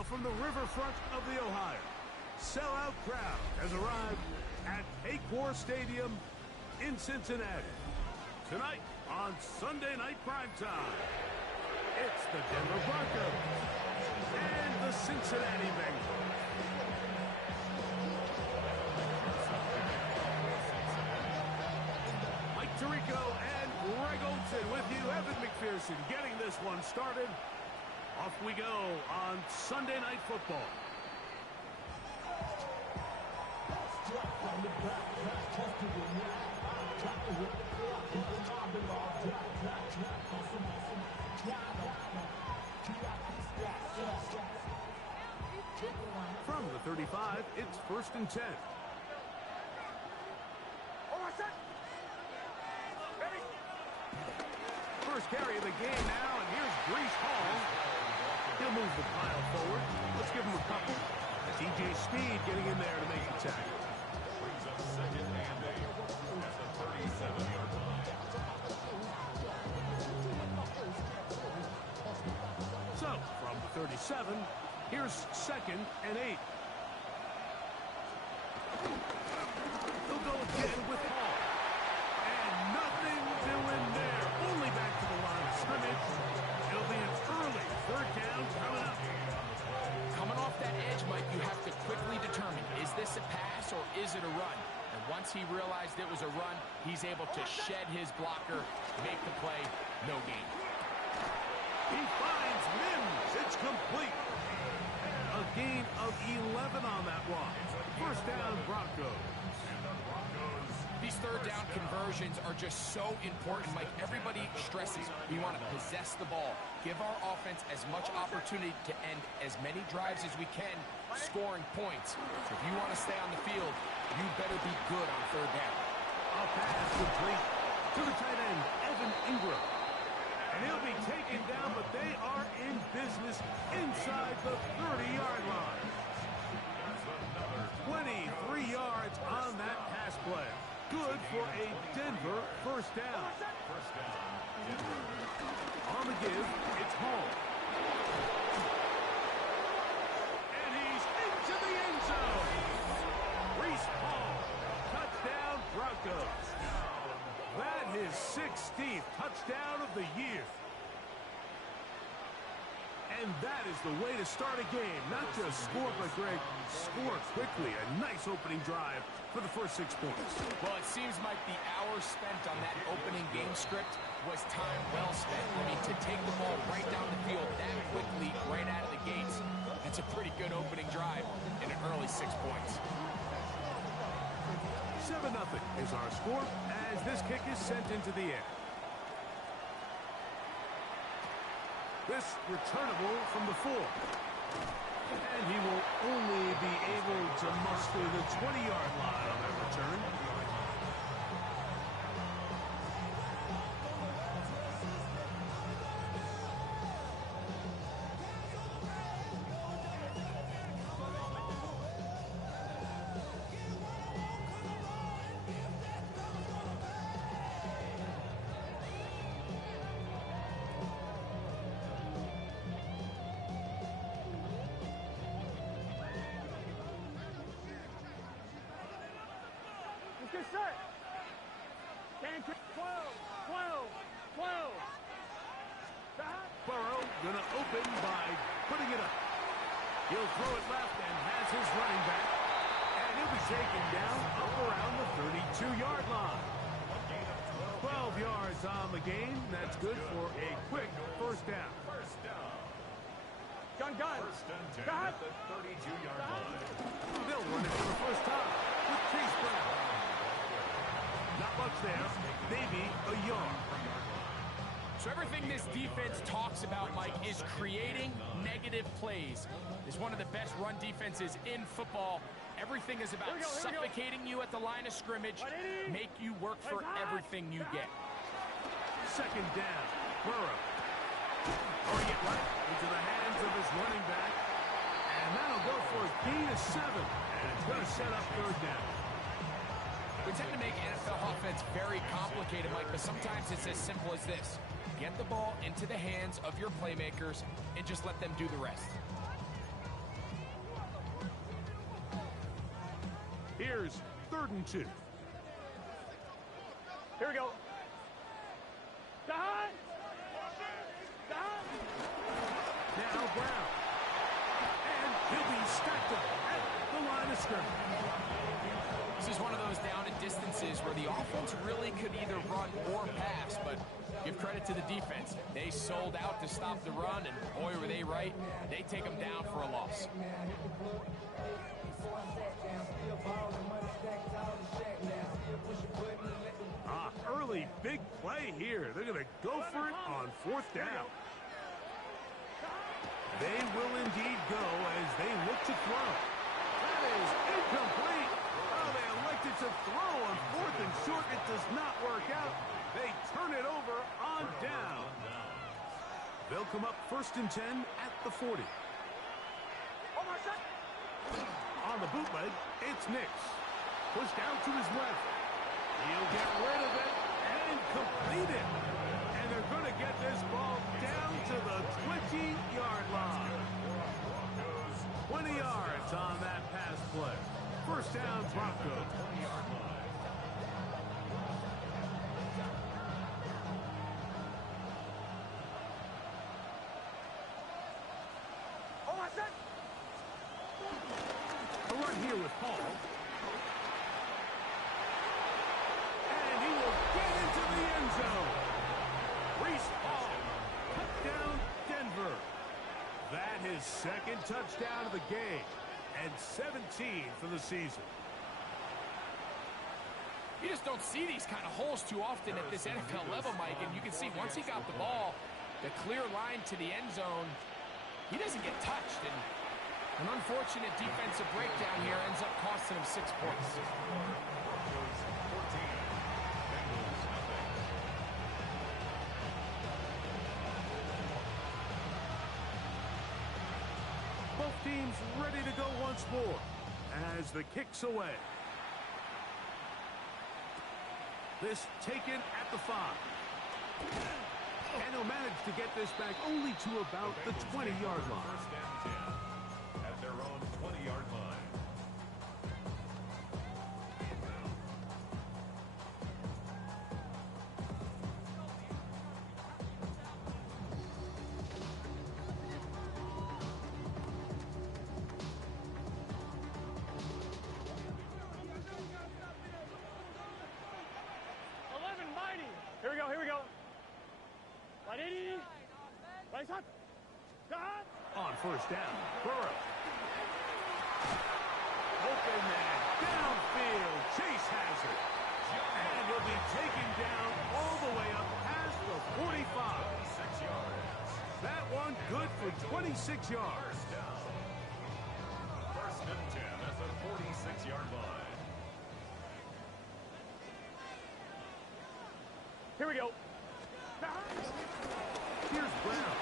Now from the riverfront of the Ohio, sellout crowd has arrived at Paycor Stadium in Cincinnati. Tonight on Sunday Night Primetime, it's the Denver Broncos and the Cincinnati Bengals. Mike Tirico and Greg Olsen with you. Evan McPherson getting this one started. Off we go on Sunday Night Football. From the 35, it's 1st and 10. First carry of the game now, and here's Breece Hall. He'll move the pile forward. Let's give him a couple. DJ Speed getting in there to make the tackle. Brings up 2nd and 8 at the 37-yard line. So, from the 37, here's 2nd and 8. He'll go again with Hall. And nothing doing there. Only back to the line of scrimmage. It'll be an early 3rd down coming up. Coming off that edge, Mike, you have to quickly determine, is this a pass or is it a run? And once he realized it was a run, he's able to shed his blocker, make the play, no gain. He finds Mims. It's complete. A gain of 11 on that one. 1st down, Broncos. These 3rd down conversions are just so important, Mike. Everybody stresses we want to possess the ball, give our offense as much opportunity to end as many drives as we can, scoring points. So if you want to stay on the field, you better be good on 3rd down. A pass complete to the tight end, Evan Ingram. And he'll be taken down, but they are in business inside the 30-yard line. 23 yards on that pass play. Good for a Denver 1st down. On the give, it's Hall. And he's into the end zone. Breece Hall, touchdown Broncos. That his 16th touchdown of the year. And that is the way to start a game. Not just score, but, Greg, score quickly. A nice opening drive for the first 6 points. Well, it seems like the hours spent on that opening game script was time well spent. I mean, to take the ball right down the field that quickly, right out of the gates, that's a pretty good opening drive in an early 6 points. 7-0 is our score as this kick is sent into the air. This returnable from the 4. And he will only be able to muster the 20-yard line on that return. Get set. Game 12, 12, 12. Burrow gonna open by putting it up. He'll throw it left and has his running back. And he'll be taken down up around the 32-yard line. 12 yards on the game. That's good for a quick 1st down. Gun. 1st and 10 at the 32-yard line. They'll run it for the first time with Chase Brown. Not much there, maybe a yard. So everything this defense talks about, Mike, is creating negative plays. It's one of the best run defenses in football. Everything is about suffocating you at the line of scrimmage, make you work for everything you get. 2nd down, Burrow. Throwing it right into the hands of his running back. And that'll go for a gain of 7. And it's going to set up 3rd down. We tend to make NFL offense very complicated, Mike, but sometimes it's as simple as this. Get the ball into the hands of your playmakers and just let them do the rest. Here's 3rd and 2. Here we go. Done. Done. Now Brown. And he'll be stacked up at the line of scrimmage. This is one of those down and distances where the offense really could either run or pass, but give credit to the defense. They sold out to stop the run, and boy, were they right. They take them down for a loss. Early big play here. They're going to go for it on 4th down. They will indeed go as they look to throw. That is incomplete. Oh, they elected to throw on 4th and short. It does not work out. They turn it over on down. They'll come up 1st and 10 at the 40. On the bootleg, it's Nix. Pushed out to his left. He'll get rid of it and complete it. And they're going to get this ball down to the 20-yard line. 20 yards on that pass play. 1st down, Broncos. A run here with Paul. And he will get into the end zone. Reese Paul, touchdown Denver. That his 2nd touchdown of the game and 17 for the season. You just don't see these kind of holes too often at this NFL level, Mike, and you can see once he got the ball, the clear line to the end zone, he doesn't get touched, and an unfortunate defensive breakdown here ends up costing him 6 points. Both teams ready to go once more as the kick's away. This taken at the 5. And he'll manage to get this back only to about the 20-yard line. 1st and 10 at their own 20-yard line. On 1st down, Burrow. Open man, downfield, Chase has it. And he'll be taken down all the way up past the 45. 6 yards. That one good for 26 yards. 1st and 10 at the 46-yard line. Here we go. Here's Brown.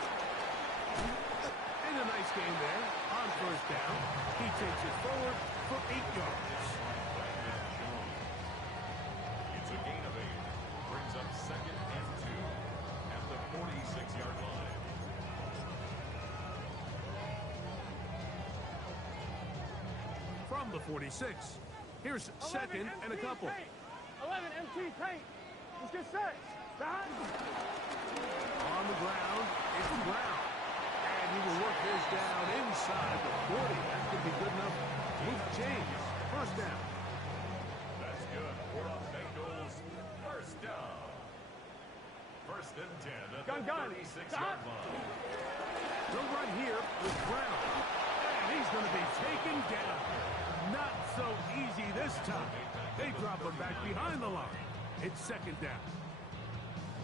And a nice game there on 1st down. He takes it forward for 8 yards. It's a gain of 8. Brings up 2nd and 2 at the 46-yard line. From the 46, here's 2nd and a couple. 11 MT paint. Let's get set. Done. On the ground, it's Brown. And he will work this down inside the 40. That could be good enough. Move change. 1st down. That's good for the Bengals. 1st down. 1st and 10 at the 36-yard line. No run here with Brown. And he's going to be taken down. Not so easy this time. They drop him back behind the line. It's 2nd down.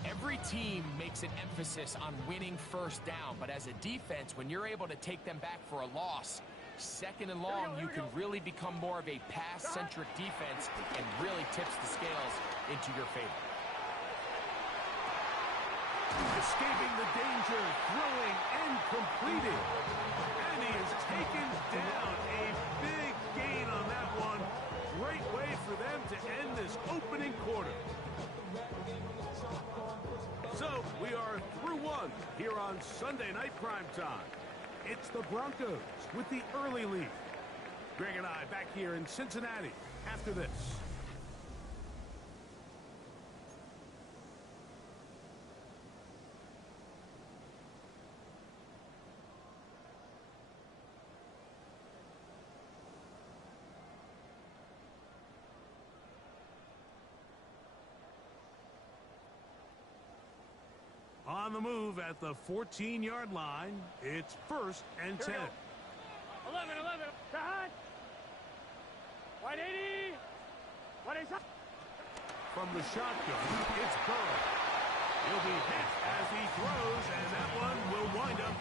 Every team makes an emphasis on winning 1st down, but as a defense, when you're able to take them back for a loss, 2nd and long, you can really become more of a pass-centric defense and really tips the scales into your favor. Escaping the danger, throwing and completing. And he is taken down. A big gain on that one. Great way for them to end this opening quarter. So, we are through one here on Sunday Night Primetime. It's the Broncos with the early lead. Greg and I back here in Cincinnati after this. On the move at the 14-yard line, it's 1st and 10. 11, Side. 180. 180. From the shotgun, it's Burrow. He'll be hit as he throws, and that one will wind up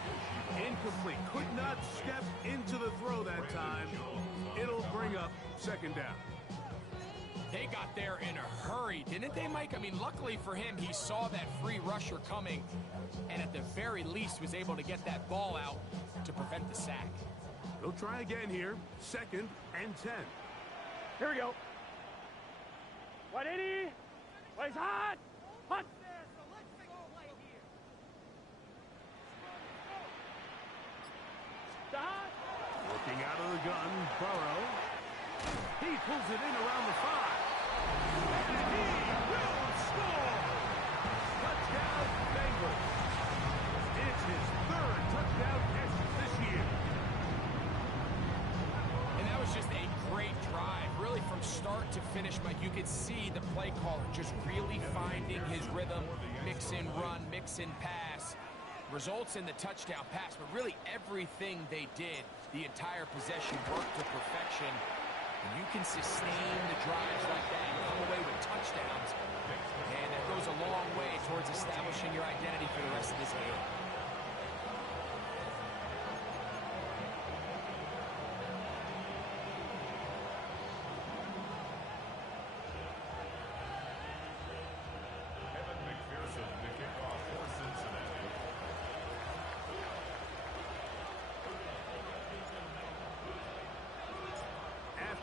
incomplete. Could not step into the throw that time. It'll bring up 2nd down. They got there in a hurry, didn't they, Mike? I mean, luckily for him, he saw that free rusher coming and at the very least was able to get that ball out to prevent the sack. He'll try again here. 2nd and 10. Here we go. 180. Plays hot. Hot. Stop. Looking out of the gun, Burrow. He pulls it in around the 5. And he will score! Touchdown, Bengals. It's his 3rd touchdown catch this year. And that was just a great drive. Really from start to finish, Mike, you could see the play caller just really finding his rhythm. Mix in run, mix in pass. Results in the touchdown pass, but really everything they did, the entire possession worked to perfection. And you can sustain the drives like that and come away with touchdowns. And that goes a long way towards establishing your identity for the rest of this game.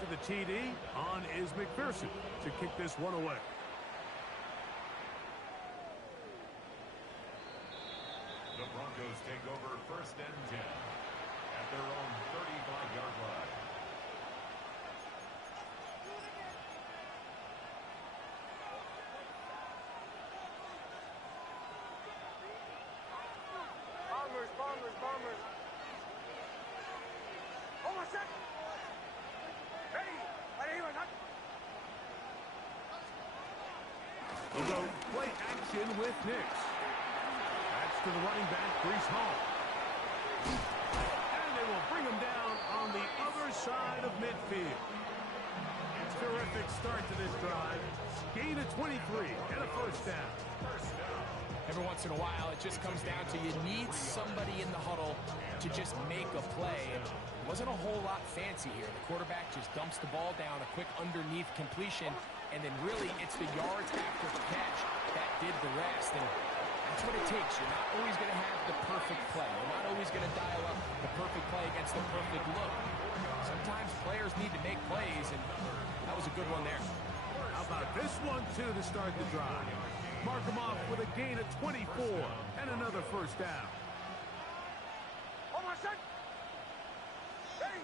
The TD on is McPherson to kick this one away. The Broncos take over 1st and 10 at their own 35-yard line. Bombers. Hold on a second. We'll go play action with Nix. That's to the running back, Breece Hall. And they will bring him down on the other side of midfield. Terrific start to this drive. Gain of 23 and a 1st down. Every once in a while, it just comes down to you need somebody in the huddle to just make a play. And it wasn't a whole lot fancy here. The quarterback just dumps the ball down, a quick underneath completion, and then really it's the yards after the catch that did the rest. And that's what it takes. You're not always going to have the perfect play. You're not always going to dial up the perfect play against the perfect look. Sometimes players need to make plays, and that was a good one there. How about this one, too, to start the drive? Mark him off with a gain of 24 and another 1st down. Hold on a second. Hey.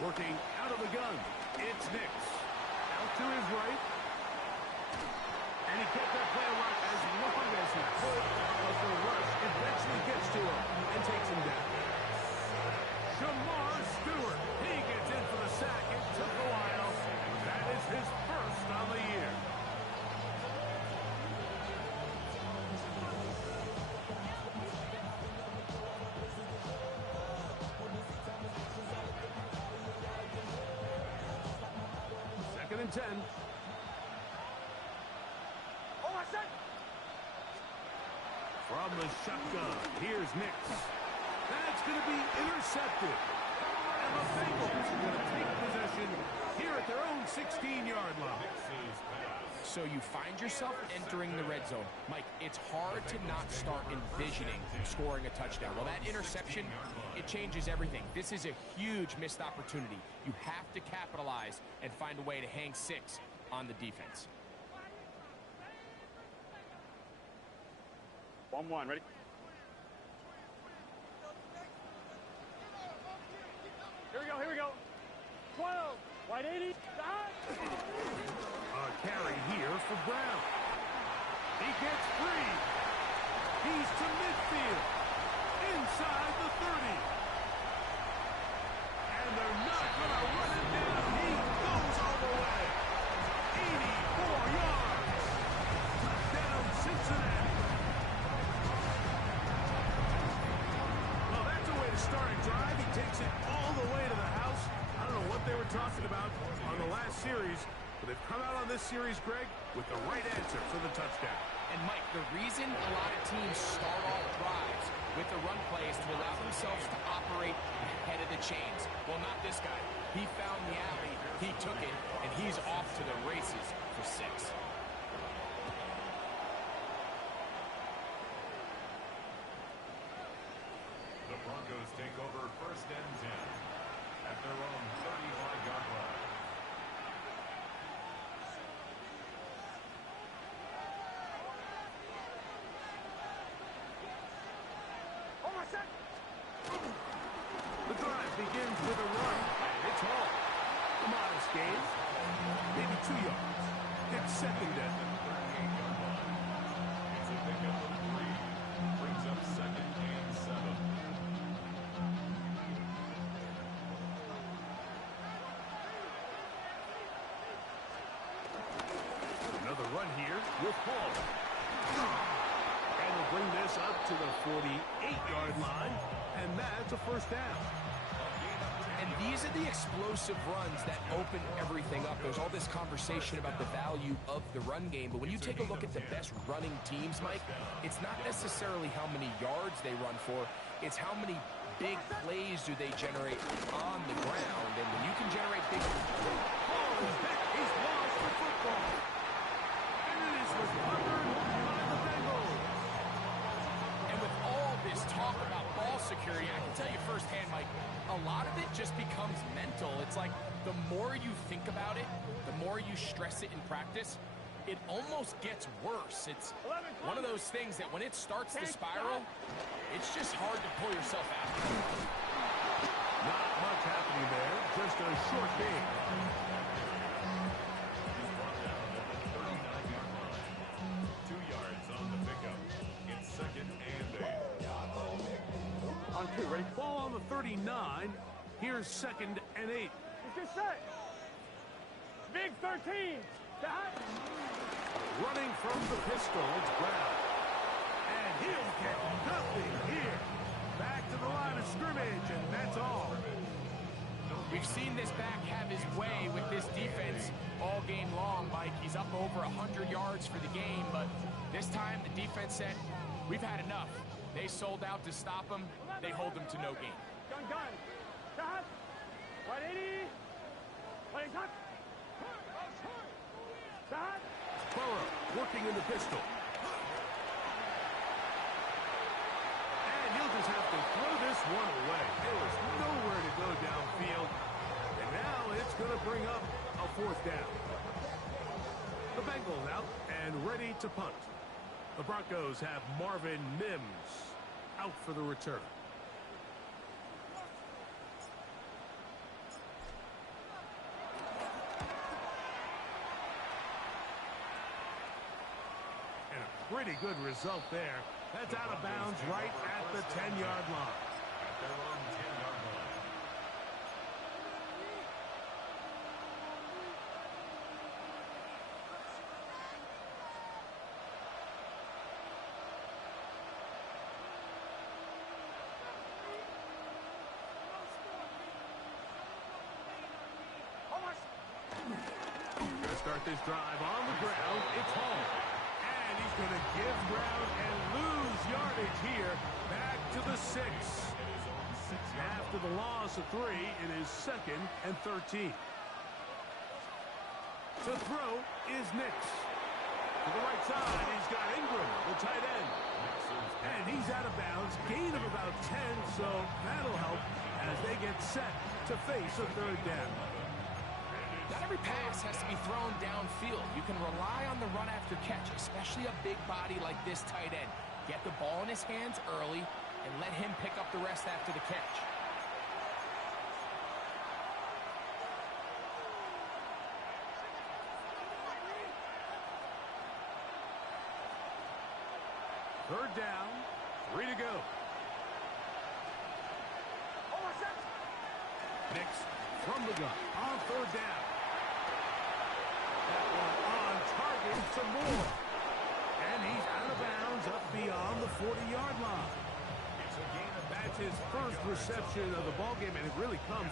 Working out of the gun, it's Nix. Out to his right. And he kept that play alive as long as he could, but the rush eventually gets to him and takes him down. Shamar Stewart, he gets in for the sack. It took a while. That is his 1st on the year. Second and 10. From the shotgun, here's Nix. That's going to be intercepted. And the Bengals are going to take possession here at their own 16-yard line. So you find yourself entering the red zone. Mike, it's hard to not start envisioning scoring a touchdown. Well, that interception, it changes everything. This is a huge missed opportunity. You have to capitalize and find a way to hang 6 on the defense. 1-1, ready? Here we go. 12. Wide 80. Stop. A carry here for Brown. He gets free. He's to midfield. Inside the 30. And they're not going to run it down. He goes all the way. 84 yards. Touchdown, Cincinnati. Well, that's a way to start a drive. He takes it all the way to the house. I don't know what they were talking about on the last series, but they've come out on this series, Greg, with the right answer for the touchdown. And, Mike, the reason a lot of teams start off drives with the run play is to allow themselves to operate ahead of the chains. Well, not this guy. He found the alley, he took it, and he's off to the races for 6. The Broncos take over 1st and 10 at their own 35-yard line. The drive begins with a run, and it's all. A modest gain, maybe 2 yards. It's 2nd down. 38-yard line. It's a pickup of 3. Brings up 2nd and 7. Another run here with Hall. And we'll bring this up to the 48-yard line, and that's a 1st down. And these are the explosive runs that open everything up. There's all this conversation about the value of the run game, but when you take a look at the best running teams, Mike, it's not necessarily how many yards they run for, it's how many big plays do they generate on the ground. And when you can generate big... He's lost the football. And it is recovered by the Bengals. And with all this talk about ball security, I can tell you firsthand, Mike, a lot of it just becomes mental. It's like the more you think about it, the more you stress it in practice, it almost gets worse. It's one of those things that when it starts to spiral, it's just hard to pull yourself out. Not much happening there, just a short game. He's brought down at the 39-yard line. 2 yards on the pickup. It's 2nd and 8. On 2, ready? Ball on the 39. Here's 2nd and 8. It's just set. Big 13. Stop. Running from the pistol, it's Brown. And he'll get nothing here. Back to the line of scrimmage, and that's all. We've seen this back have his way with this defense all game long, Mike. He's up over 100 yards for the game, but this time the defense said, we've had enough. They sold out to stop him. They hold him to no gain. Gun. Stop. 180. Play cut. Stop. Burrow working in the pistol. And he'll just have to throw this one away. There was nowhere to go downfield. And now it's going to bring up a 4th down. The Bengals out and ready to punt. The Broncos have Marvin Mims out for the return. And a pretty good result there. That's out of bounds right at the 10-yard line. At their own 10-yard line. Gonna start this drive on the ground. It's home. And he's going to give ground and lose yardage here. Back to the 6. After the loss of 3, it is 2nd and 13. To throw is Nix. To the right side, he's got Ingram, the tight end. And he's out of bounds. Gain of about 10, so that'll help as they get set to face a 3rd down. Not every pass has to be thrown downfield. You can rely on the run after catch, especially a big body like this tight end. Get the ball in his hands early and let him pick up the rest after the catch. Third down, 3 to go. Nix from the gun on third down. That one on target, some more. And he's out of bounds up beyond the 40-yard line. That's his first reception of the ballgame, and it really comes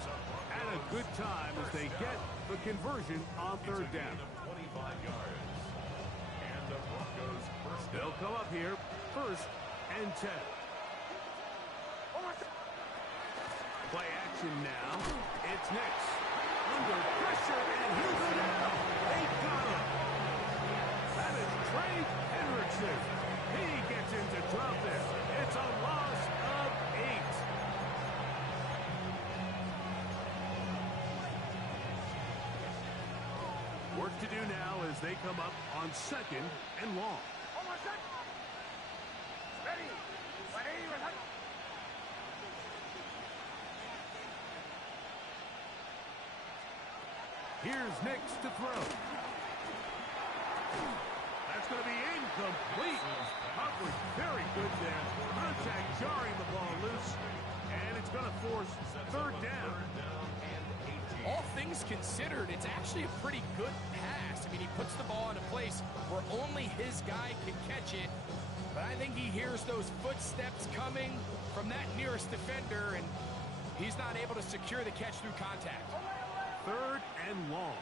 at a good time as they get the conversion on third down. 25 yards. And the Broncos first. They'll come up here, first and 10. Play action now. It's Nix. Under pressure, and he's down. They got him. That is Trey Hendrickson. He gets into drop there. It's a loss of 8. Work to do now as they come up on second and long. Here's Nix to throw. That's going to be incomplete. Coverage very good there. Contact jarring the ball loose. And it's going to force third down. All things considered, it's actually a pretty good pass. I mean, he puts the ball in a place where only his guy can catch it. But I think he hears those footsteps coming from that nearest defender, and he's not able to secure the catch through contact. Third and long.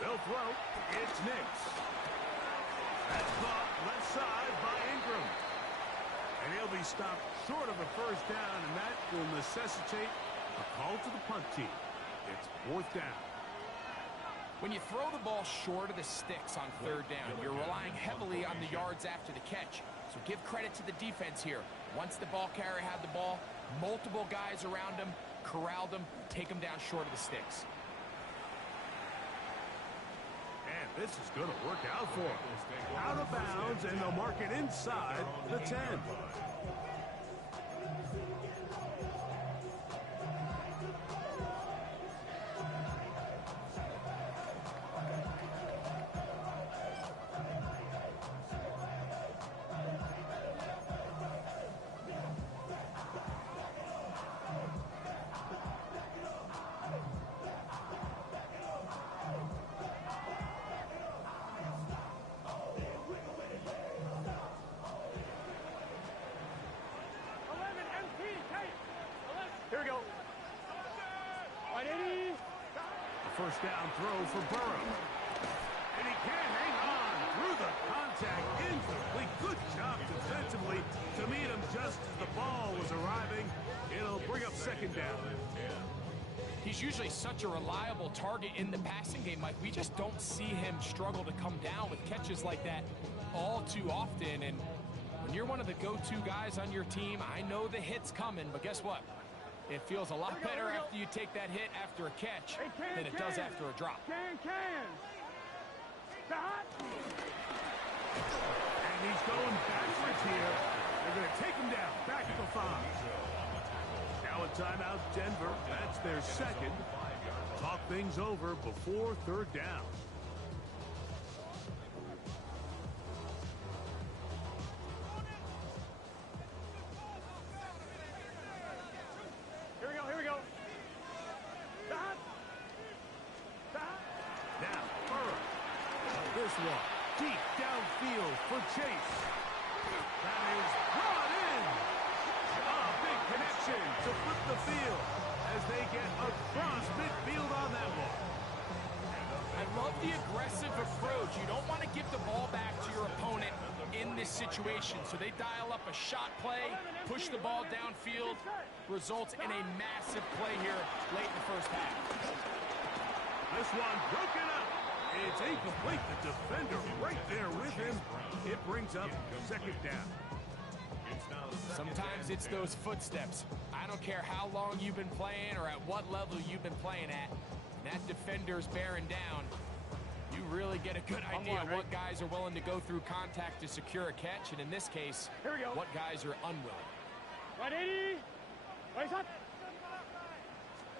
They'll throw. It's Nix. That's caught left side by Ingram. And he'll be stopped short of a first down, and that will necessitate a call to the punt team. It's fourth down. When you throw the ball short of the sticks on third down, you're relying heavily on the yards after the catch. So give credit to the defense here. Once the ball carrier had the ball, multiple guys around him, corralled him, take him down short of the sticks. And this is going to work out for him. Out of bounds, and they'll mark it inside the 10. Here we go. 180. First down throw for Burrow. And he can't hang on through the contact. Incomplete. Good job defensively to meet him just as the ball was arriving. It'll bring up second down. He's usually such a reliable target in the passing game, Mike. We just don't see him struggle to come down with catches like that all too often. And when you're one of the go-to guys on your team, I know the hit's coming, but guess what? It feels a lot better after you take that hit after a catch than it does after a drop. And he's going backwards here. They're going to take him down. Back to the 5. Now a timeout, Denver. That's their second. Talk things over before third down. Here we go. Now, Burrow. This one, deep downfield for Chase. That is brought in. A big connection to flip the field as they get across midfield on that one. I love the aggressive approach. You don't want to give the ball back to your opponent in this situation. So they dial up a shot play, push the ball downfield, results in a massive play here late in the first half. This one broken up. It's incomplete. The defender right there with him. It brings up second down. Sometimes it's those footsteps. I don't care how long you've been playing or at what level you've been playing at. That defender's bearing down. You really get a good idea of what guys are willing to go through contact to secure a catch, and in this case, what guys are unwilling. 180. Raise up.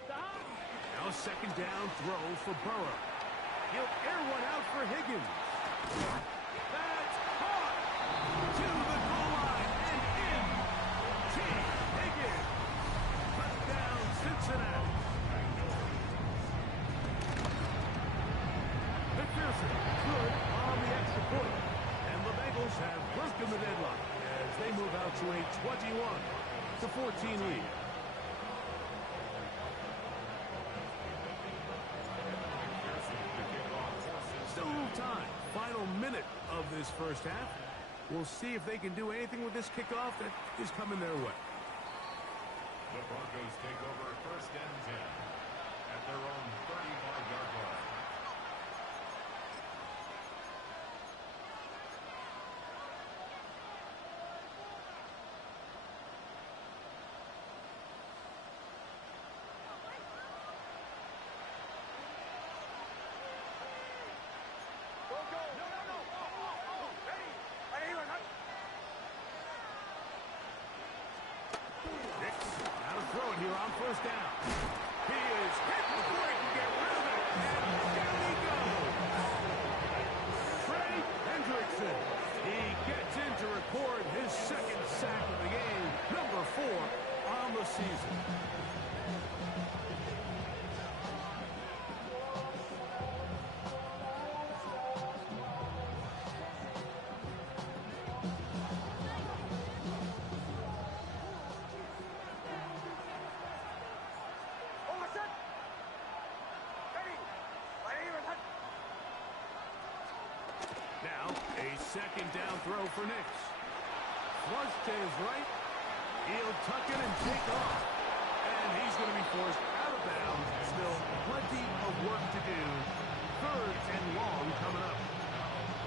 Now a second down throw for Burrow. He'll air one out for Higgins. That's caught to the goal line and in. T. Higgins. Touchdown, Cincinnati. McPherson good on the extra point. And the Bengals have broken the deadlock as they move out to a 21-14 lead. Still a little time. Final minute of this first half. We'll see if they can do anything with this kickoff that is coming their way. The Broncos take over first and 10 at their own 35-yard line. Here on first down. He is hit before he can get rid of it. And down he goes. Trey Hendrickson. He gets in to record his second sack of the game. Number 4 on the season. Now, a second down throw for Nix. Flush to his right. He'll tuck it and take off. And he's going to be forced out of bounds. Still plenty of work to do. Third and long coming up.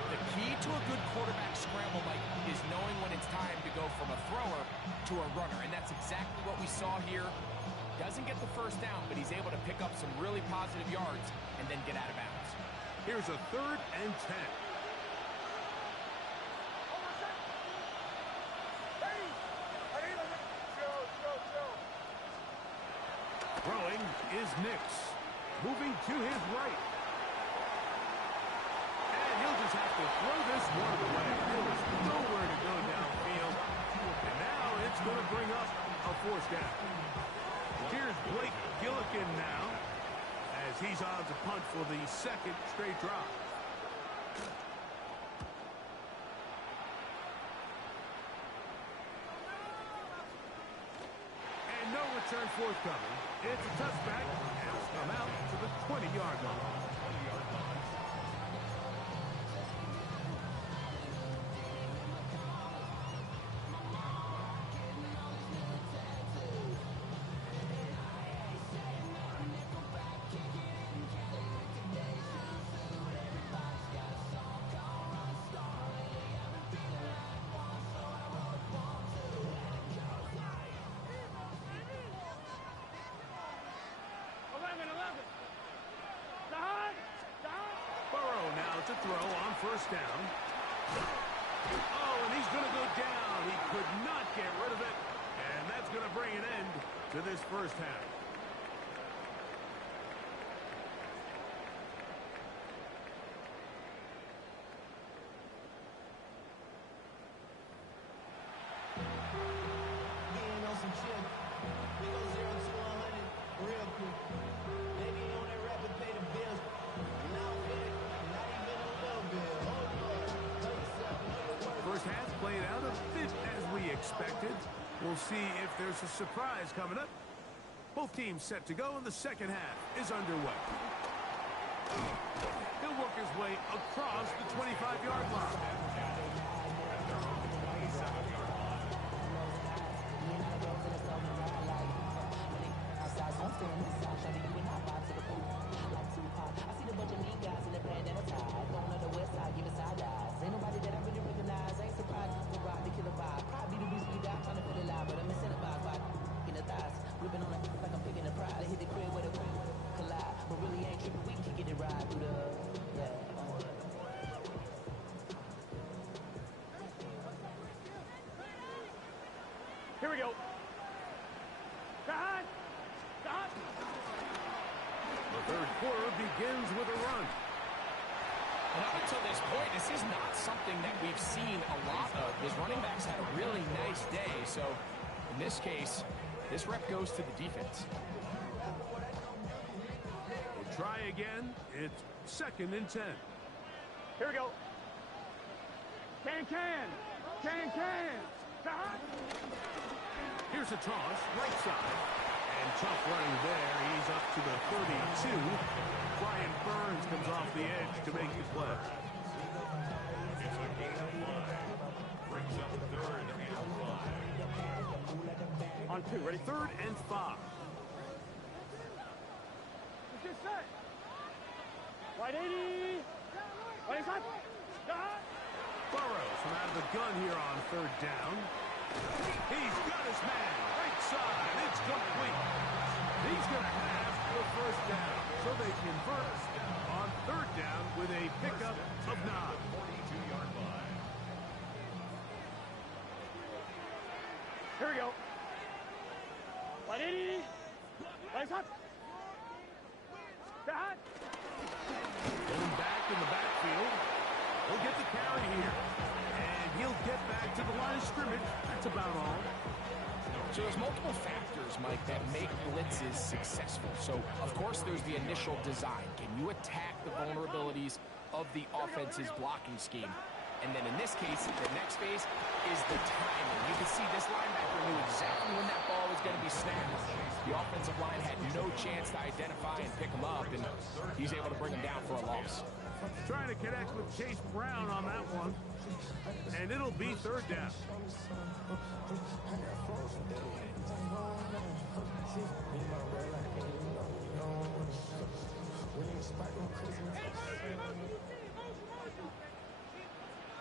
The key to a good quarterback scramble, Mike, is knowing when it's time to go from a thrower to a runner. And that's exactly what we saw here. Doesn't get the first down, but he's able to pick up some really positive yards and then get out of bounds. Here's a 3rd and 10. Throwing is Nix. Moving to his right. And he'll just have to throw this one away. There was nowhere to go downfield. And now it's going to bring up a 4th down. Here's Blake Gillikin now as he's on to punt for the 2nd straight drop. And no return forthcoming. It's a touchback, and it'll come out to the 20-yard line. To throw on first down. Oh, and he's going to go down. He could not get rid of it. And that's going to bring an end to this first half. Getting on some chill. We go 0 to 100 real quick. Maybe on that rapid pay the bills. Now big. First half played out a bit as we expected. We'll see if there's a surprise coming up. Both teams set to go, and the second half is underway. He'll work his way across the 25-yard line. Here we go. Behind. The third quarter begins with a run. And up until this point, this is not something that we've seen a lot of. His running backs had a really nice day. So in this case, this rep goes to the defense. We'll try again. It's 2nd and 10. Here we go. Can. Here's a toss, right side. And tough running there. He's up to the 32. Brian Burns comes off the edge to make the play. It's a gain of 5. Brings up 3rd and 5. On 2, ready? 3rd and 5. Let's get set. Right 80. Right side. Burrows from out of the gun here on 3rd down. He's got his man. Right side. It's complete. He's going to have the 1st down. So they convert on 3rd down with a pickup of 9. 42-yard line. Here we go. Right 80. Right side. Going back in the backfield. He'll get the carry here. And he'll get back to the line of scrimmage. That's about all. So there's multiple factors, Mike, that make blitzes successful. So, of course, there's the initial design. Can you attack the vulnerabilities of the offense's blocking scheme? And then in this case, the next phase is the timing. You can see this linebacker knew exactly when that ball was going to be snapped. The offensive line had no chance to identify and pick him up, and he's able to bring him down for a loss. Trying to connect with Chase Brown on that one. And it'll be 3rd down.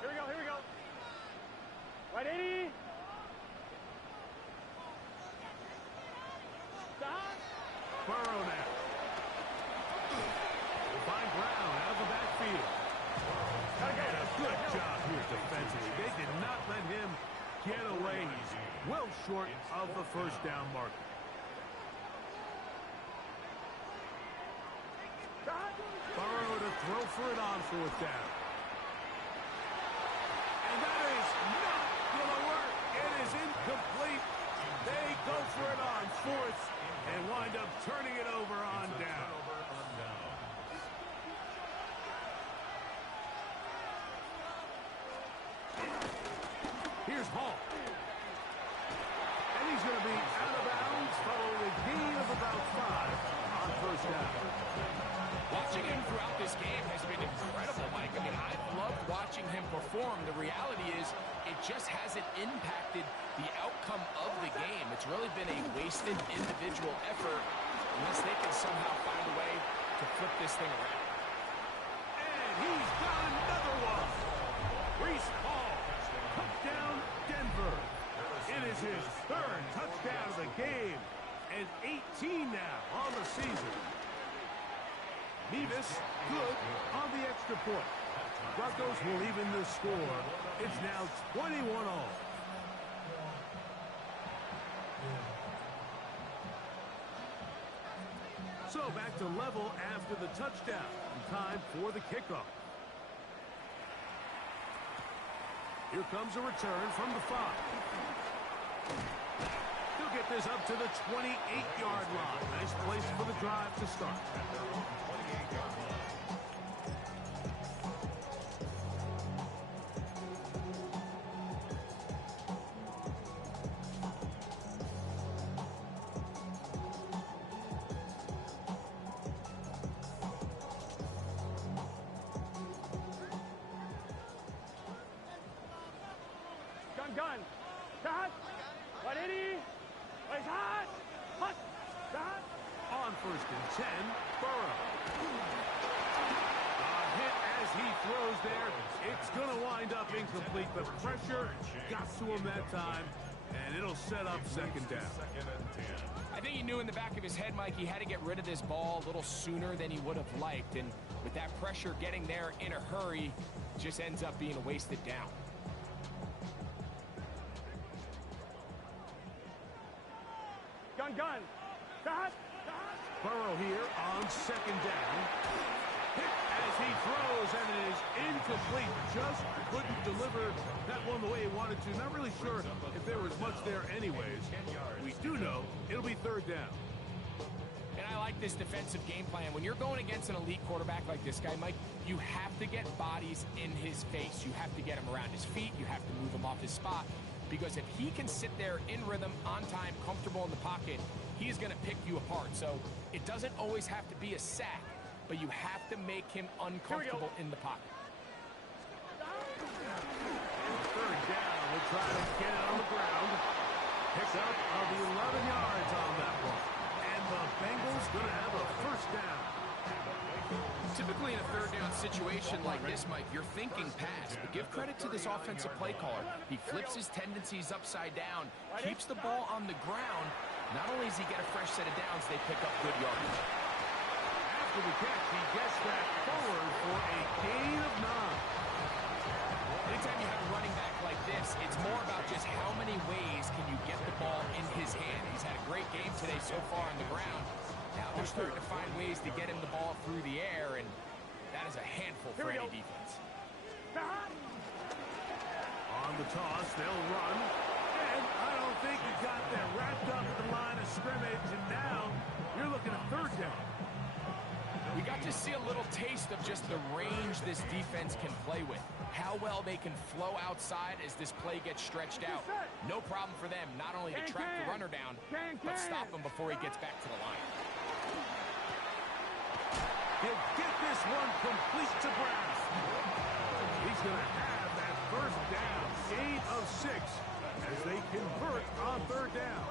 Here we go. Right 80. Burrow now. We'll find Brown out of the backfield. And a good job here defensively. They did not let him get away. He's well short of the 1st down marker. Burrow to throw for it on 4th down. And that is not going to work. It is incomplete. They go for it on 4th and wind up turning it over on down. Here's Hall. And he's going to be out of bounds following a gain of about 5 on 1st down. Watching him throughout this game has been incredible, Mike. I mean, I've loved watching him perform. The reality is it just hasn't impacted the outcome of the game. It's really been a wasted individual effort unless they can somehow find a way to flip this thing around. And he's got another one. Reese Hall, touchdown Denver. It is his 3rd touchdown of the game and 18 now on the season. Nevis good on the extra point. Broncos will even the score. It's now 21-all. So back to level after the touchdown. Time for the kickoff. Here comes a return from the 5. He'll get this up to the 28-yard line. Nice place for the drive to start. Gun. Cut. 180. Place hot. Hot. Cut. On 1st and 10, Burrow. A hit as he throws there. It's going to wind up incomplete. The pressure got to him that time, and it'll set up 2nd down. 2nd and 10. I think he knew in the back of his head, Mike, he had to get rid of this ball a little sooner than he would have liked. And with that pressure getting there in a hurry, it just ends up being a wasted down. Gun. Cut. Burrow here on second down. Hit as he throws, and it is incomplete. Just couldn't deliver that one the way he wanted to. Not really sure if there was much there anyways. We do know it'll be third down. And I like this defensive game plan. When you're going against an elite quarterback like this guy, Mike, you have to get bodies in his face. You have to get him around his feet. You have to move him off his spot. Because if he can sit there in rhythm, on time, comfortable in the pocket, he's going to pick you apart. So it doesn't always have to be a sack, but you have to make him uncomfortable in the pocket. Third down. We'll try to get it on the ground. Picks up of the 11 yards on that one. And the Bengals going to have a first down. Typically in a third down situation like this, Mike, you're thinking pass, but give credit to this offensive play caller. He flips his tendencies upside down, keeps the ball on the ground. Not only does he get a fresh set of downs, they pick up good yardage. After the catch, he gets that forward for a gain of 9. Anytime you have a running back like this, it's more about just how many ways can you get the ball in his hand. He's had a great game today so far on the ground. Now they're starting to find ways to get him the ball through the air, and that is a handful for any defense. On the toss, they'll run. And I don't think he got that wrapped up at the line of scrimmage, and now you're looking at third down. We got to see a little taste of just the range this defense can play with. How well they can flow outside as this play gets stretched out. No problem for them not only to track the runner down, but stop him before he gets back to the line. He'll get this one complete to Brown. He's going to have that first down, gain of 6, as they convert on third down.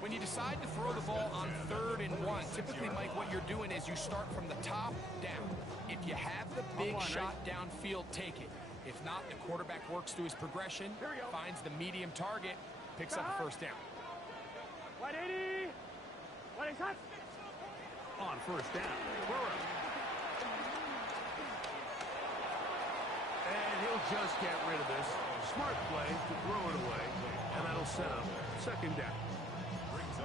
When you decide to throw the ball on 3rd and 1, typically, Mike, what you're doing is you start from the top down. If you have the big shot downfield, take it. If not, the quarterback works through his progression, finds the medium target, picks up the first down. 180. 180. On first down, Burrow. And he'll just get rid of this. Smart play to throw it away, and that'll set up second down.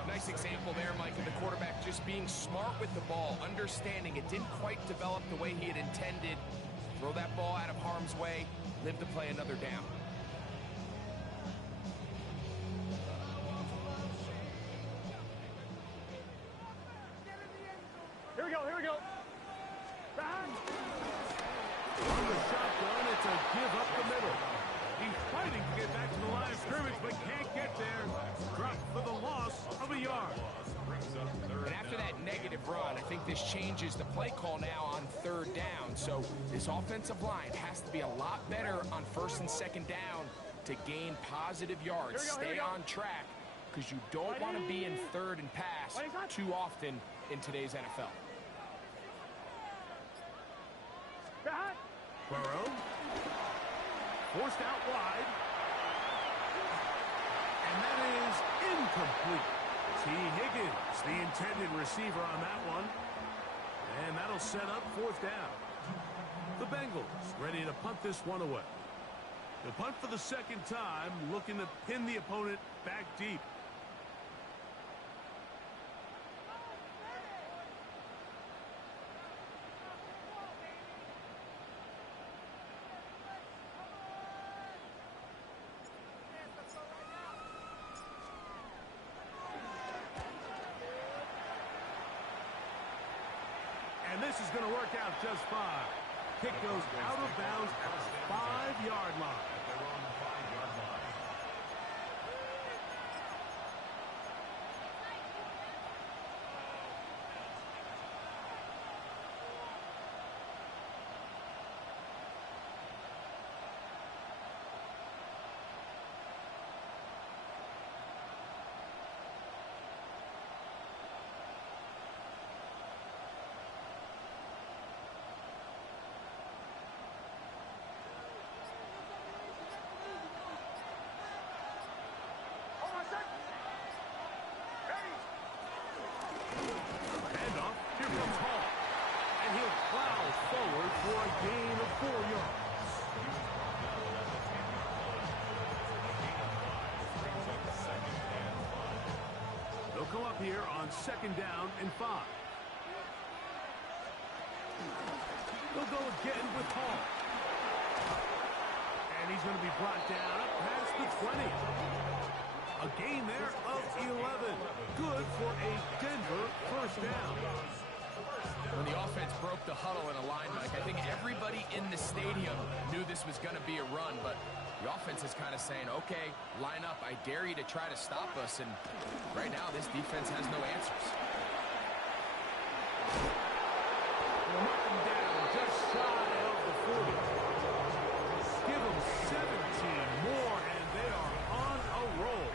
Nice example there, Mike, of the quarterback just being smart with the ball, understanding it didn't quite develop the way he had intended. Throw that ball out of harm's way, live to play another down. Here we go, here we go. Back. On the shotgun, it's a give up the middle. He's fighting to get back to the line of scrimmage, but can't get there. Dropped for the loss of a yard. And after that negative run, I think this changes the play call now on third down. So this offensive line has to be a lot better on first and second down to gain positive yards. Stay on track, because you don't want to be in third and pass too often in today's NFL. Burrow. Forced out wide. And that is incomplete. T. Higgins, the intended receiver on that one. And that'll set up fourth down. The Bengals ready to punt this one away. The punt for the second time, looking to pin the opponent back deep. And this is going to work out just fine. Kick goes out of bounds at the 5-yard line. come up here on 2nd down and 5. They'll go again with Hall. And he's going to be brought down up past the 20. A gain there of 11. Good for a Denver first down. When the offense broke the huddle in a line, Mike, I think everybody in the stadium knew this was going to be a run, but the offense is kind of saying, okay, line up. I dare you to try to stop us, and right now this defense has no answers. Martin down just shy of the 40. Give them 17 more, and they are on a roll.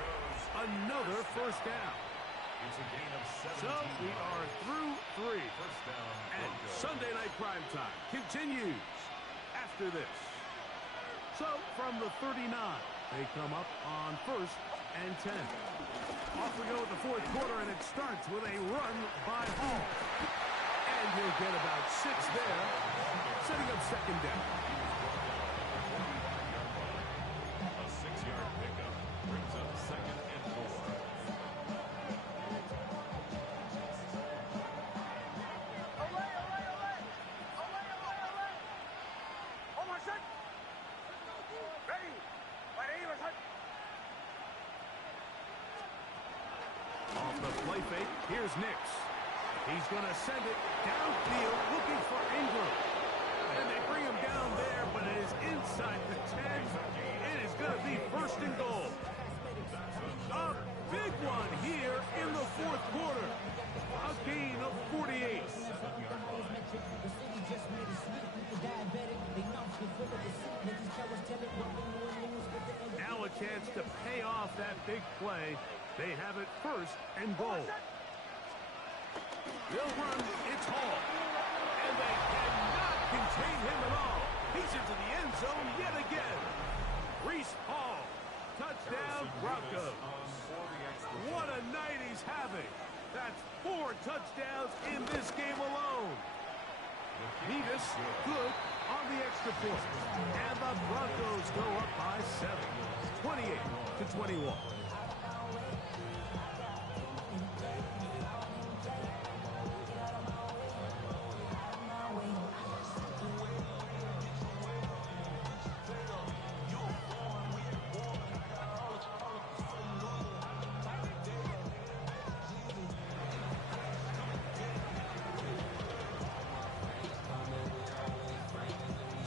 Another first down. It's a gain of 17. So we are through 3. First down. And Broncos. Sunday Night Primetime continues after this. So from the 39, they come up on 1st and 10. Off we go with the 4th quarter, and it starts with a run by Hall. And he'll get about 6 there, setting up 2nd down. A 6-yard pickup brings up 2nd and 4. Off the play fake, here's Nix. He's going to send it downfield, looking for Ingram. And they bring him down there, but it is inside the 10. It is going to be 1st and goal. A big one here in the 4th quarter. A gain of 48. Now a chance to pay off that big play. They have it 1st and goal. They'll run, it's Hall. And they cannot contain him at all. He's into the end zone yet again. Reese Hall, touchdown Broncos. What a night he's having. That's 4 touchdowns in this game alone. Nevis, good on the extra point. And the Broncos go up by 7, 28-21.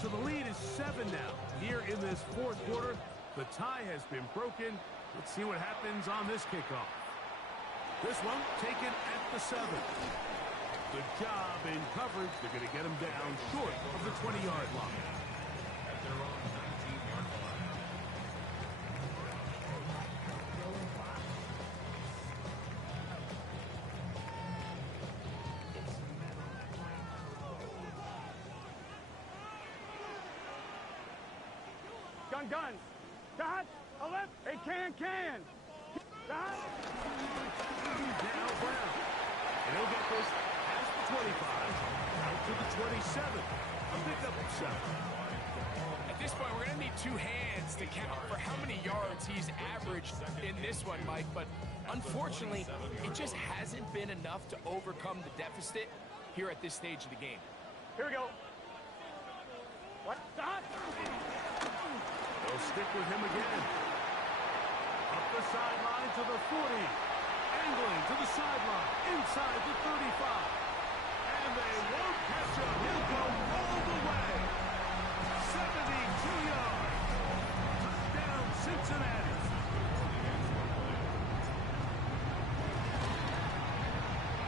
So the lead is 7 now. Here in this 4th quarter, the tie has been broken. Let's see what happens on this kickoff. This one taken at the 7. Good job in coverage. They're going to get him down short of the 20-yard line. At their own 19-yard line. Gun. Dot. A left. A can. Dot. Now Brown. And he'll get this past the 25, out to the 27. A pickup of 7. At this point, we're going to need 2 hands to count for how many yards he's averaged in this one, Mike. But unfortunately, it just hasn't been enough to overcome the deficit here at this stage of the game. Here we go. What? Dot. They'll stick with him again. Up the sideline to the 40. Angling to the sideline. Inside the 35. And they won't catch him. He'll go all the way. 72 yards. Touchdown, Cincinnati.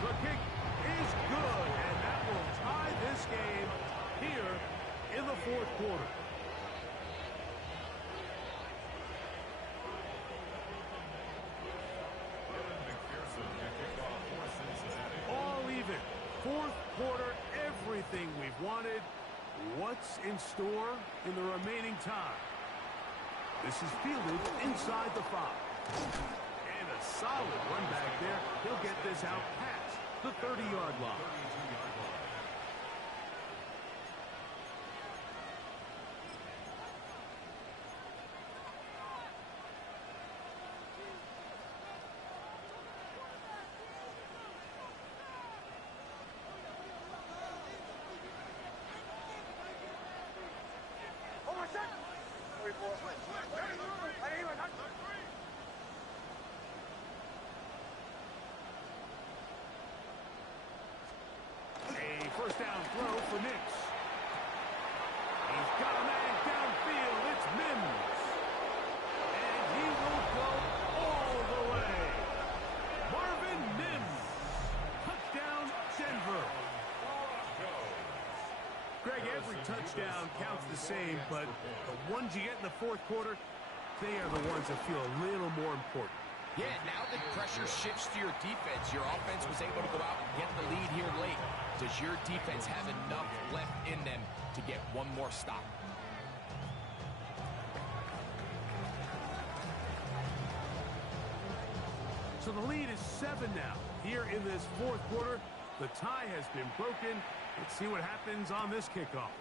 The kick is good, and that will tie this game here in the 4th quarter. All even. 4th quarter, everything we've wanted. What's in store in the remaining time? This is fielded inside the 5. And a solid run back there. He'll get this out past the 30-yard line. touchdown counts the same, but the ones you get in the fourth quarter, they are the ones that feel a little more important. Yeah, now that pressure shifts to your defense, your offense was able to go out and get the lead here late. Does your defense have enough left in them to get one more stop? So the lead is 7 now. Here in this fourth quarter, the tie has been broken. Let's see what happens on this kickoff.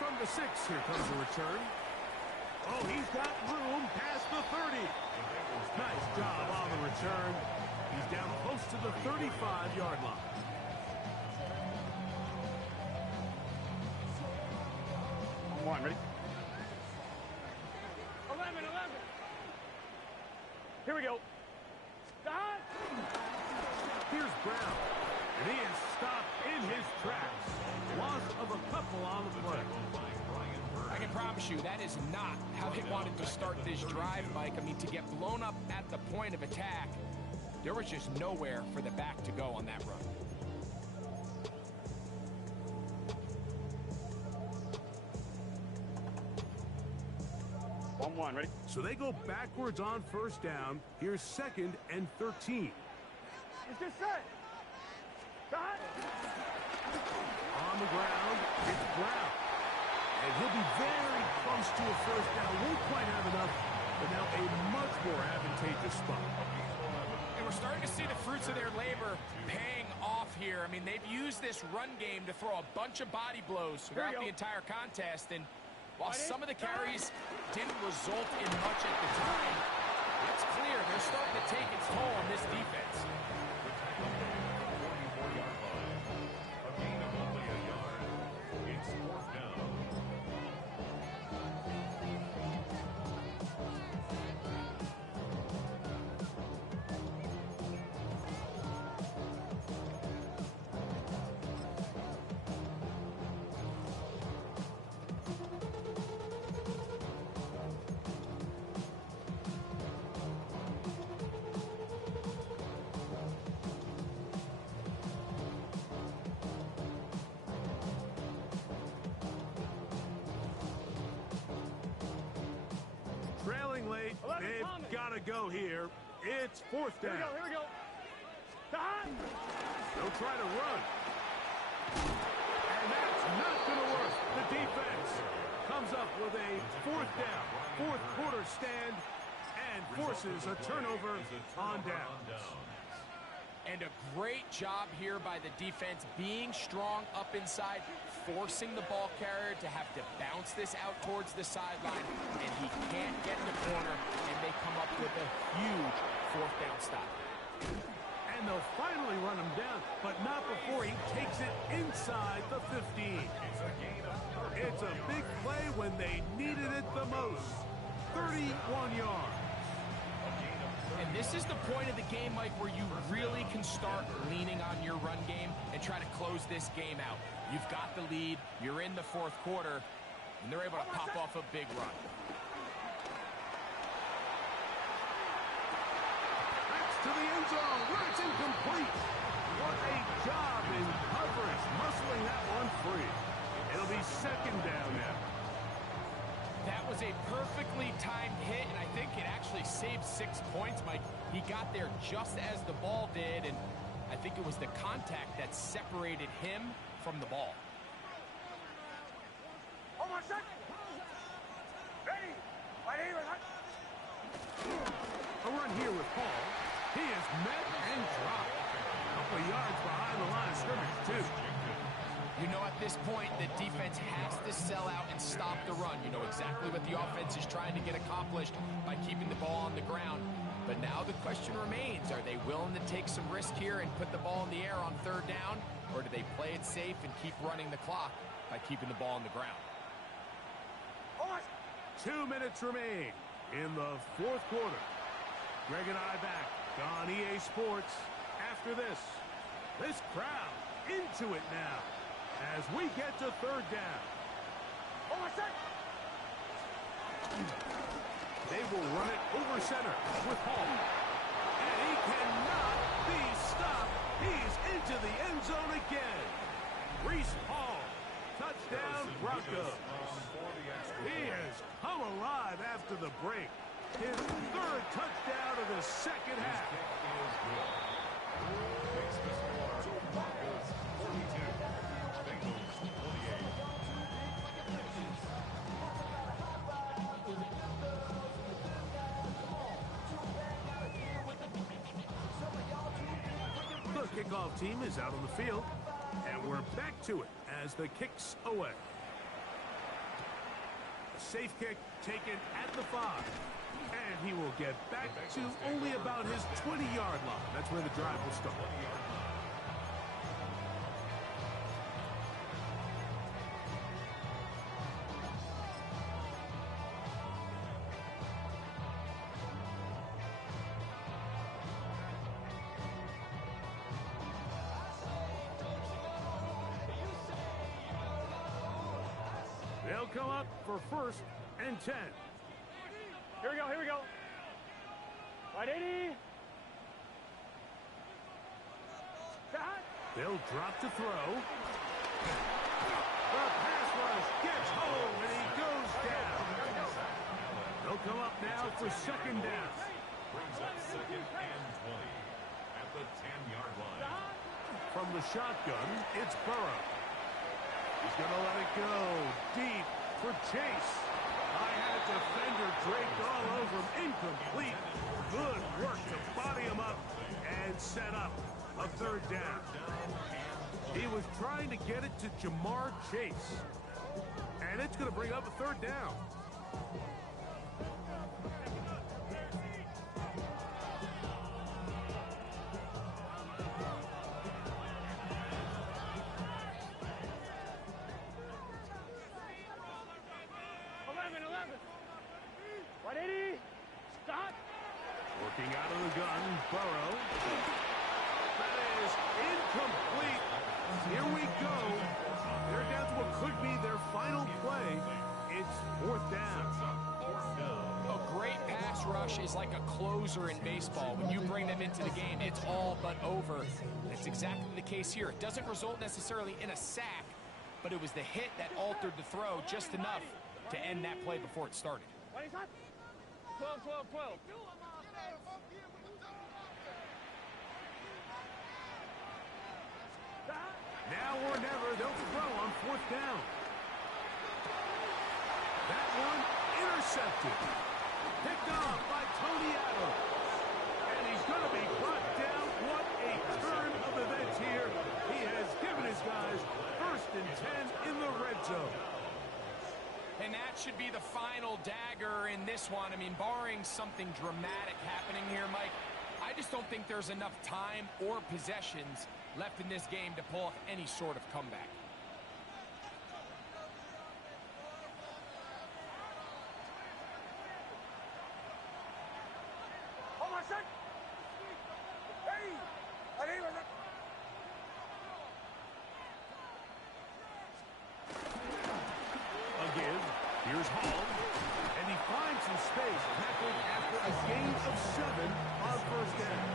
From the 6, here comes the return. Oh, he's got room past the 30. Nice job on the return. He's down close to the 35-yard line. One, ready? 11. Here we go. Stop. Here's Brown, and he is stopped in his tracks. Loss of a couple on the play. I can promise you that is not how they wanted to start this drive, Mike. I mean, to get blown up at the point of attack, there was just nowhere for the back to go on that run. One, ready? So they go backwards on first down. Here's 2nd and 13. It's just set. Stop. On the ground, it's Brown. And he'll be very close to a first down. Won't quite have enough, but now a much more advantageous spot. And we're starting to see the fruits of their labor paying off here. I mean, they've used this run game to throw a bunch of body blows throughout the entire contest. And while some of the carries didn't result in much at the time, it's clear they're starting to take its toll on this defense. A gain of only a yard. It's 4th down. Trailing late, they've got to go here. It's 4th down. Here we go. Stop. They'll try to run. And that's not going to work. The defense comes up with a 4th down, fourth quarter stand, and forces a turnover on downs. And a great job here by the defense, being strong up inside, forcing the ball carrier to have to bounce this out towards the sideline, and he can't get in the corner, and they come up with a huge 4th down stop. And they'll finally run him down, but not before he takes it inside the 15. It's a big play when they needed it the most. 31 yards. And this is the point of the game, Mike, where you really can start leaning on your run game and try to close this game out. You've got the lead, you're in the fourth quarter, and they're able to pop off a big run. That's to the end zone, where it's incomplete. What a job in coverage, muscling that one free. It'll be 2nd down now. That was a perfectly timed hit, and I think it actually saved 6 points, Mike. He got there just as the ball did, and I think it was the contact that separated him from the ball. Hold on a second. Ready. Right here. A run here with Hall. He is met and dropped. A couple of yards behind the line of scrimmage, too. You know, at this point, the defense has to sell out and stop the run. You know exactly what the offense is trying to get accomplished by keeping the ball on the ground. But now the question remains, are they willing to take some risk here and put the ball in the air on 3rd down? Or do they play it safe and keep running the clock by keeping the ball on the ground? 2 minutes remain in the fourth quarter. Greg and I back on EA Sports after this. This crowd into it now as we get to 3rd down. They will run it over center with Hall. And he cannot be stopped. He's into the end zone again. Reese Hall, touchdown. Touchdown, Broncos. He has come alive after the break. His third touchdown of the second half. Makes the score Broncos 42, Bengals 28. The kickoff team is out on the field, and we're back to it as the kick's away. A safe kick taken at the 5. And he will get back to only about his 20-yard line. That's where the drive will start. They'll come up for 1st and 10. Here we go, here we go. Right 80. Shot. They'll drop to throw. The pass rush gets home, and he goes down. They'll come up now for 2nd down. Brings up 2nd and 20 at the 10-yard line. From the shotgun, it's Burrow. He's going to let it go deep for Chase. High-hat defender draped all over him. Incomplete. Good work to body him up and set up a 3rd down. He was trying to get it to Jamar Chase. And it's going to bring up a 3rd down. Working out of the gun, Burrow. That is incomplete. Here we go. They're down to what could be their final play. It's 4th down. A great pass rush is like a closer in baseball. When you bring them into the game, it's all but over. That's exactly the case here. It doesn't result necessarily in a sack, but it was the hit that altered the throw just enough to end that play before it started. 12, 12, 12. Now or never, they'll throw on 4th down. That one intercepted. Picked off by Tony Adams. And he's going to be brought down. What a turn of events here. He has given his guys 1st and 10 in the red zone. And that should be the final dagger in this one. I mean, barring something dramatic happening here, Mike, I just don't think there's enough time or possessions left in this game to pull off any sort of comeback. Hold on a sec. Hey! Again, here's Hall. And he finds some space, tackled after a gain of 7 on 1st down.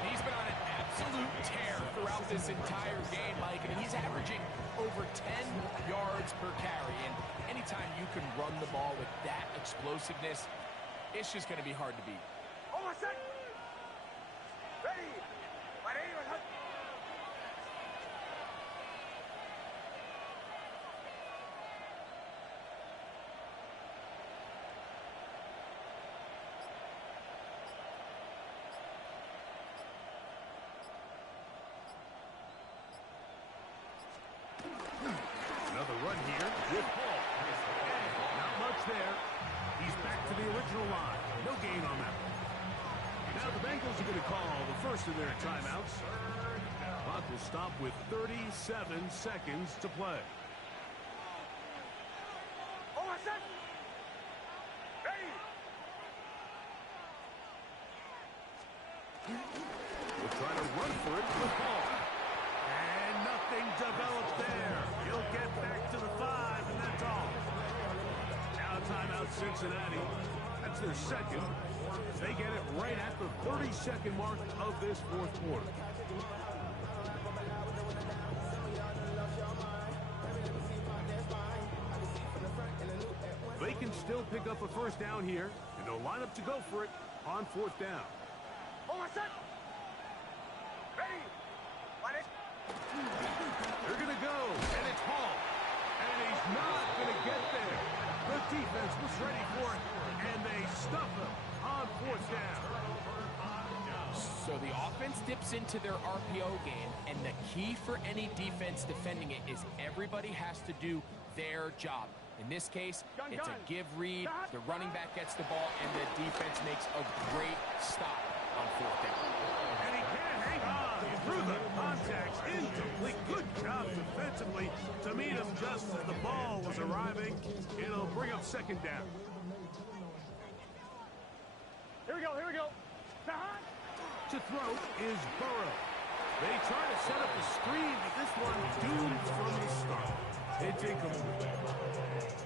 And he's been on an absolute tear throughout this entire game, Mike. I mean, he's averaging over 10 yards per carry. And anytime you can run the ball with that explosiveness, it's just going to be hard to beat. Hold on a sec. Ready. Another run here with Hall. Not much there. He's back to the original line. No gain on that one. Now the Bengals are going to call the first of their timeouts. Clock will stop with 37 seconds to play. Hold on a sec. Ready. We'll try to run for it with Hall. And nothing developed there. He'll get back to the 5, and that's all. Now timeout Cincinnati. That's their 2nd. They get it right at the 30-second mark of this 4th quarter. still pick up a first down here, and they'll line up to go for it on fourth down. Ready. They're going to go, and it's Hall. And he's not going to get there. The defense was ready for it, and they stuff him on fourth down. So the offense dips into their RPO game, and the key for any defense defending it is everybody has to do their job. In this case, it's a give read, the running back gets the ball, and the defense makes a great stop on fourth down. And he can't hang on through the contacts. Incomplete. Good job defensively to meet him just as the ball was arriving. It'll bring up second down. Here we go. To throw is Burrow. They try to set up a screen, but this one doomed from the start. It's incomplete.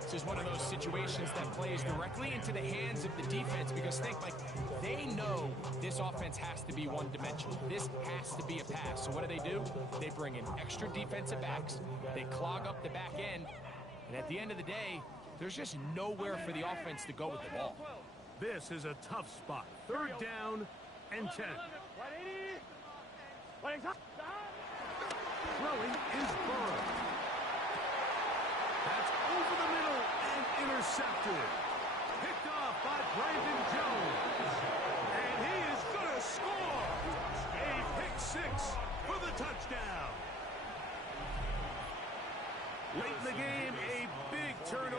This is one of those situations that plays directly into the hands of the defense because think, Mike, they know this offense has to be one-dimensional. This has to be a pass. So what do? They bring in extra defensive backs. They clog up the back end. And at the end of the day, there's just nowhere for the offense to go with the ball. This is a tough spot. Third down and 10. Throwing is Burrow. That's over the middle and intercepted. Picked off by Brandon Jones. And he is going to score. A pick six for the touchdown. Late in the game, a big turnover.